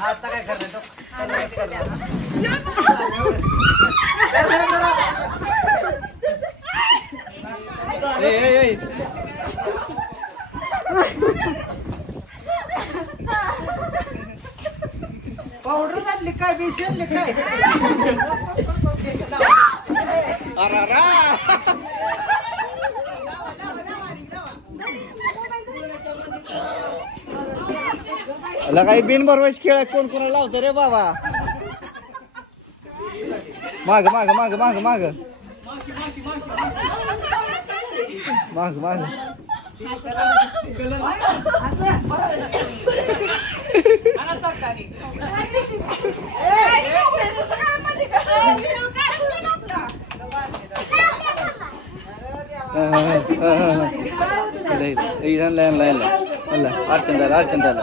आता काय पावडर झाली काय बेसन काय? अरा अला काही बिनभरवश खेळ कोण कोणाला लावतं रे बाबा? माग माग माग माग माग. माग माग. अर्चन झालं अर्चन झालं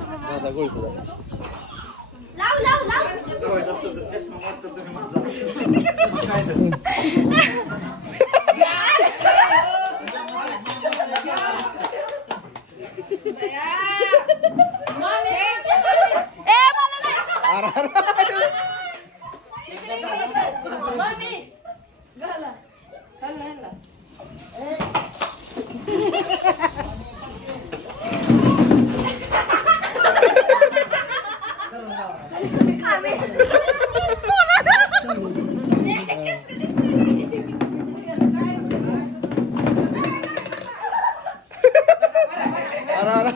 लावून मी आता जा, जा, गोळीचं जा. लाव लाव लाव ए मला नाही. अरे, अरे, अरे. अरे, अरे.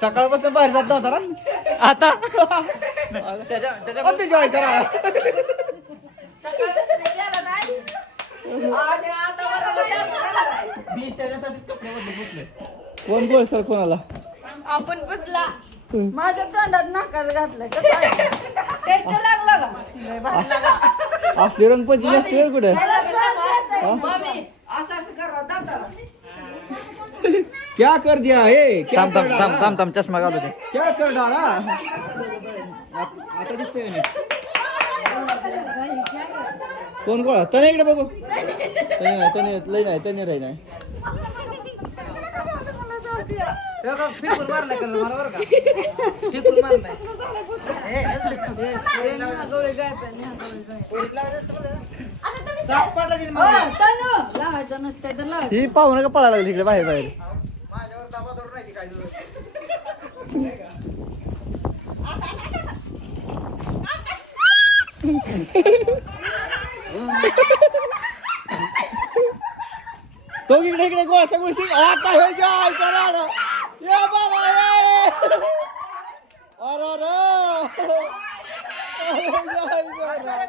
सकाळपासून बाहेर जात नव्हता ना? आता? आता जेवायचं राहा. कोण बोल सर कोणाला? आपण पुसला माझ्या तोंडात नाकार घातलं कसं टेस्ट लागला का? लय भारी लागला. असली रंगपंचमी असते कुठे असं करा दादा क्या कर दिया हे? क्या थांब कर थांब डाला? थांब थांब थांब चष्मा घालू दे. क्या कर डाला? आता दिसतोय नीट. कोण गोळा तने इकडे बघू. तने नाही तने लई नाही तने राही नाही तर लावायचं. ही पाहू नका पळायला लागली इकडे बाहेर बाहेर. तो इकडे इकडे गोळा सगळी आता हे जाय चला ये बाबा ये अरे अरे अरे जाय बाबा.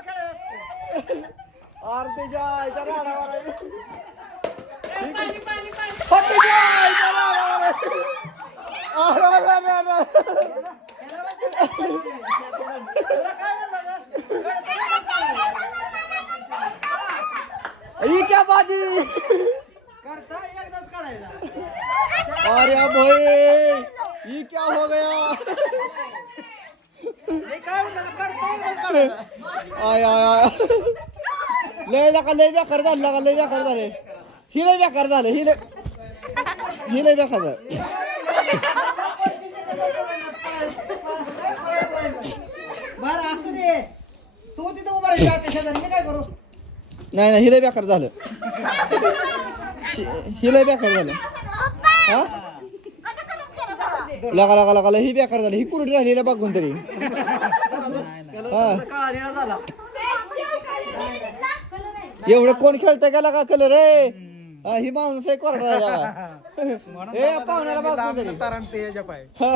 अरे ते जाय चला फक्त जाय चला अरे अरे अरे अरे ही क्या बाजी? अरे भाई ये क्या हो गया? I I I. लय लका लय बेकार झालं लका लय बेकार झाले. ही लय बेकार झालं ही लय लय बेकार झालं बरं असं दे. तू तिथं उभा राहिला त्या शेजारी मी काय करू? नाही नाही ही लय बेकार झालं. ही लय बेकार झालं. हा? लगा लगा लगा ही बेकार झाली. ही कुरडी राहिलेल्या बघून तरी हा. एवढं कोण खेळतंय का लगा कलर रे हा, ही माणूस आहे कोरडा ए पाहुण्याला हा.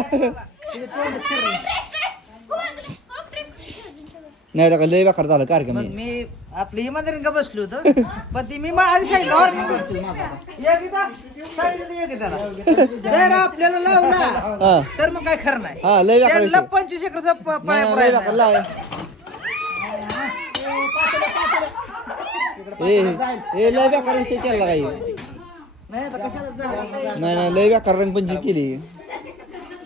नाही रे लय बेकार झालं कार्यक्रम मग हे. मी आपली इमानदारीने का बसलो होतो पण ती मी मा- आधी सांगितलं इथं जर आपल्याला लावला हा तर मग काय खरं नाही हा लय बेकार त्यांना. पंचवीस एकरचा प- पाया नाही, लय पुरायचा. बेकार लाय. ए ए लय बेकार विषय केला काही नाही आता कशाला झाला? नाही नाही लय बेकार रंगपंचमी केली.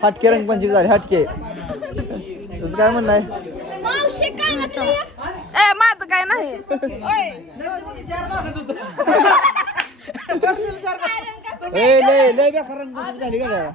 हटके रंगपंचमी झाली हटके. तुझं काय म्हणणं आहे? मावशी काय घातली ए माझं काय नाही. ओय. ए लय लय बेकार रंगपंचमी झाली का?